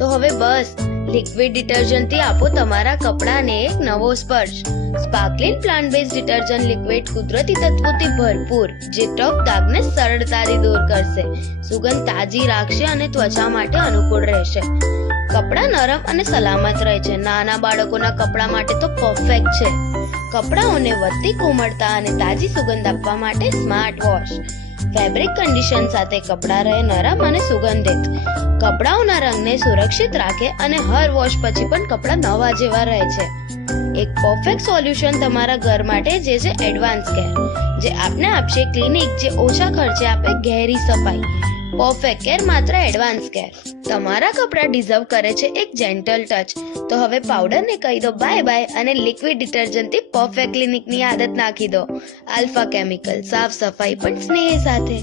તો હવે બસ લિક્વિડ ડિટર્જન્ટથી આપો તમારા કપડાને એક નવો સ્પર્શ. સ્પાર્કલિન પ્લાન્ટ બેઝ ડિટર્જન્ટ લિક્વિડ કુદરતી તત્વોથી ભરપૂર જે ટફ દાગને સરળતાથી દૂર કરશે, સુગંધ તાજી રાખશે અને ત્વચા માટે અનુકૂળ રહેશે. કપડાં નરમ અને સલામત રહે છે. નાના બાળકોના કપડાં માટે તો પરફેક્ટ છે. કપડાઓને વધતી કોમળતા અને તાજી સુગંધ આપવા માટે સ્માર્ટ વોશ. ફેબ્રિક કન્ડિશન સાથે કપડાં રહે નરમ અને સુગંધિત. કપડાઓના રંગને સુરક્ષિત રાખે અને હર વોશ પછી પણ કપડાં નવા જેવા રહે છે. એક પરફેક્ટ સોલ્યુશન તમારા ઘર માટે જે છે એડવાન્સ કેર, જે આપને આપશે ક્લિનિક જે ઓછા ખર્ચે આપે ગહેરી સફાઈ. પરફેક્ટ કેર માત્ર એડવાન્સ કેર. તમારા કપડાં ડિઝર્વ કરે છે એક જેન્ટલ ટચ. તો હવે પાવડરને કહી દો બાય બાય અને લિક્વિડ ડિટર્જન્ટથી પરફેક્ટ ક્લિનિકની આદત નાખી દો. આલ્ફા કેમિકલ, સાફ સફાઈ પણ સ્નેહ સાથે.